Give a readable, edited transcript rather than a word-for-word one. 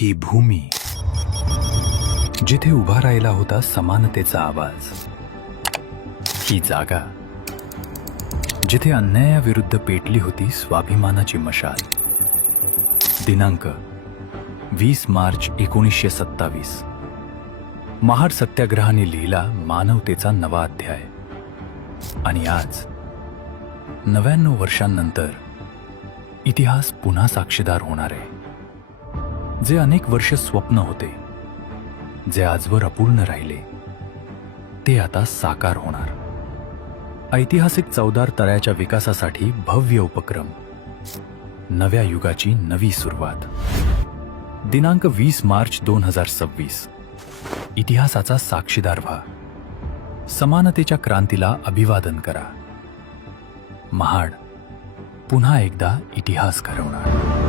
ही भूमी जिथे उभा राहिला होता समानतेचा आवाज, ही जागा जिथे अन्यायाविरुद्ध पेटली होती स्वाभिमानाची मशाल. दिनांक 20 मार्च 1927. महाड सत्याग्रहाने लिहिला मानवतेचा नवा अध्याय. आणि आज 99 वर्षांनंतर इतिहास पुन्हा साक्षीदार होणार आहे. जे अनेक वर्ष स्वप्न होते, जे आजवर अपूर्ण राहिले, ते आता साकार होणार. ऐतिहासिक चौदार तळ्याच्या विकासासाठी भव्य उपक्रम, नव्या युगाची नवी सुरुवात. दिनांक 20 मार्च 2026. इतिहासाचा साक्षीदार व्हा. समानतेच्या क्रांतीला अभिवादन करा. महाड पुन्हा एकदा इतिहास घडवणार.